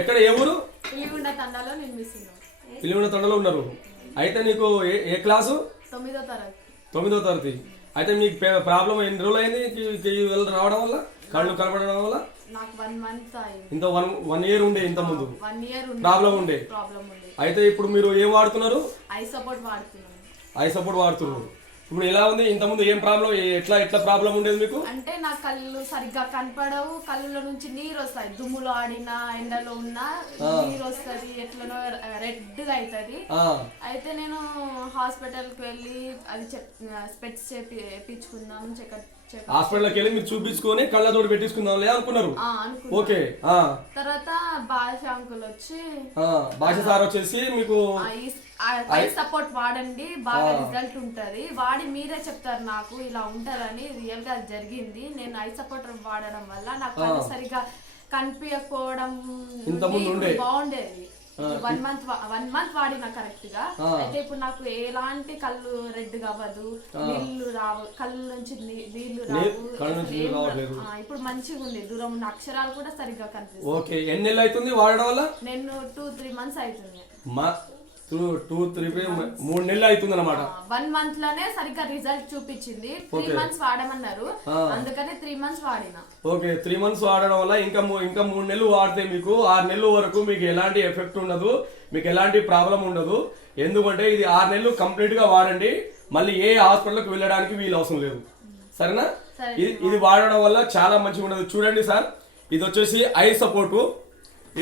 ఎక్కడ ఏ ఊరు? పిలిగుండ తండాలో నిర్మిస్తున్నాం. పిలిగుండ తండలో ఉన్నారు. అయితే నీకు ఏ క్లాసు? 9వ తరగతి. 9వ తరగతి. అయితే మీకు ప్రాబ్లం ఎన్ని రోజులు అయింది రావడం వల్ల, కళ్ళు కనపడడం వల్ల? నాకు 1 మంత్ అయింది. ఇంత వన్ ఇయర్ ఉండే, ఇంత ముందు 1 ఇయర్ ప్రాబ్లం ఉండే. అయితే ఇప్పుడు మీరు ఏం వాడుతున్నారు? ఐ సపోర్ట్ వాడుతున్నాను. ఐ సపోర్ట్ వాడుతున్నారు. ఇప్పుడు ఎలా ఉంది? ఇంత ముందు ఏం ప్రాబ్లం, ఎట్లా ప్రాబ్లం ఉండేది మీకు? అంటే నా కళ్ళు సరిగ్గా కనపడవు, కళ్ళలో నుంచి నీరు వస్తాయి. దుమ్ములో ఆడినా ఎండలో ఉన్నా నీరు వస్తుంది, ఎట్లనో రెడ్ గా అవుతుంది. అయితే నేను హాస్పిటల్ కి వెళ్ళి అది స్పెట్స్ చేపించుకుందాం, హాస్పిటల్కి వెళ్ళి మీరు చూపించుకొని కళ్ళతోటి పెట్టించుకుందాం అనుకున్నారు. ఓకే. తర్వాత భాష అంకుల్ వచ్చి, భాష సార్ వచ్చేసి మీకు ఐ సపోర్ట్ వాడండి, బాగా రిజల్ట్ ఉంటది, వాడి మీరే చెప్తారు నాకు ఇలా ఉంటదని. రియల్ గా జరిగింది. నేను ఐ సపోర్ట్ వాడడం వల్ల నాకు కళ్ళు సరిగా కనిపించకపోవడం బాగుండేది. 1 మంత్ వాడినా కరెక్ట్ గా. అయితే ఇప్పుడు నాకు ఎలాంటి కళ్ళు రెడ్ కావదు, నీళ్లు రావు, కళ్ళు నుంచి నీళ్లు రావు. ఇప్పుడు మంచిగా ఉంది. దూరం ఉన్న అక్షరాలు కూడా సరిగ్గా కనిపిస్తుంది. ఓకే. ఎన్ని నెలలు అవుతుంది వాడడం వల్ల? నేను 2-3 మంత్స్ అవుతుంది. 3 నెలలు అవుతుంది అన్నమాట. 1 మంత్ లోనే సరిగ్గా రిజల్ట్ చూపించింది. 3 మంత్స్ వాడమన్నారు, అందుకని 3 మంత్స్ వాడినా. ఓకే. 3 మంత్స్ వాడడం వల్ల ఇంకా 3 నెలలు వాడితే మీకు 6 నెలల వరకు మీకు ఎలాంటి ఎఫెక్ట్ ఉండదు, మీకు ఎలాంటి ప్రాబ్లం ఉండదు. ఎందుకంటే ఇది 6 నెలలు కంప్లీట్ గా వాడండి. మళ్ళీ ఏ హాస్పిటల్కి వెళ్ళడానికి వీలు అవసరం లేదు. సరేనా? ఇది వాడడం వల్ల చాలా మంచిగా ఉండదు. చూడండి సార్, ఇది వచ్చేసి ఐ సపోర్టు.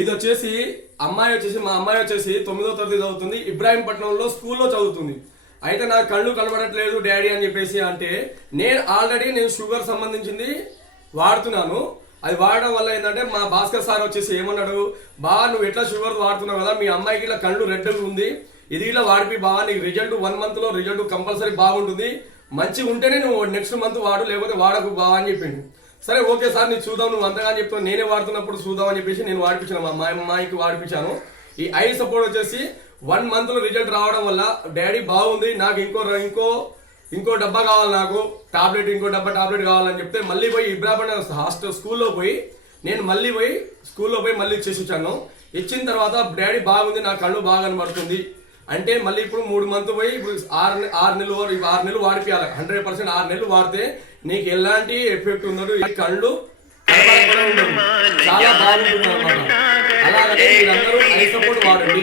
ఇది వచ్చేసి మా అమ్మాయి వచ్చేసి 9వ తరగతి చదువుతుంది. ఇబ్రాహీంపట్నంలో స్కూల్లో చదువుతుంది. అయితే నాకు కళ్ళు కనబడట్లేదు డాడీ అని చెప్పేసి అంటే, నేను షుగర్ సంబంధించింది వాడుతున్నాను. అది వాడడం వల్ల ఏంటంటే మా భాస్కర్ సార్ వచ్చేసి ఏమన్నాడు, బాగా నువ్వు ఎట్లా షుగర్ వాడుతున్నావు కదా, మీ అమ్మాయికి ఇట్లా కళ్ళు రెడ్ ఉంది, ఇది ఇలా వాడిపి బాగా, నీకు రిజల్ట్ 1 మంత్ లో రిజల్ట్ కంపల్సరీ బాగుంటుంది, మంచిగా ఉంటేనే నువ్వు నెక్స్ట్ మంత్ వాడు, లేకపోతే వాడకు బాగా అని చెప్పిండు. సరే ఓకే సార్, నీకు చూద్దాం, నువ్వు అంతగా చెప్తావు, నేనే వాడుతున్నప్పుడు చూద్దాం అని చెప్పేసి నేను వాడిపించాను, మా అమ్మాయికి వాడిపించాను. ఈ ఐ సపోర్ట్ వచ్చేసి 1 మంత్ లో రిజల్ట్ రావడం వల్ల డాడీ బాగుంది, నాకు ఇంకో డబ్బా కావాలి, నాకు టాబ్లెట్, ఇంకో డబ్బా టాబ్లెట్ కావాలని చెప్తే మళ్ళీ పోయి ఇబ్రాహీంపట్నం స్కూల్లో పోయి మళ్ళీ ఇచ్చేసి వచ్చాను. ఇచ్చిన తర్వాత డాడీ బాగుంది, నా కళ్ళు బాగా కనబడుతుంది అంటే మళ్ళీ ఇప్పుడు 3 మంత్ పోయి ఇప్పుడు 6 నెలలు వాడిపోయాలి. 100% 6 నెలలు వాడితే నీకు ఎలాంటి ఎఫెక్ట్ ఉండదు, ఈ కళ్ళు చాలా బాగుంటుంది అనమాట. అలాగే మీరందరూ ఐ సపోర్ట్ వాడండి.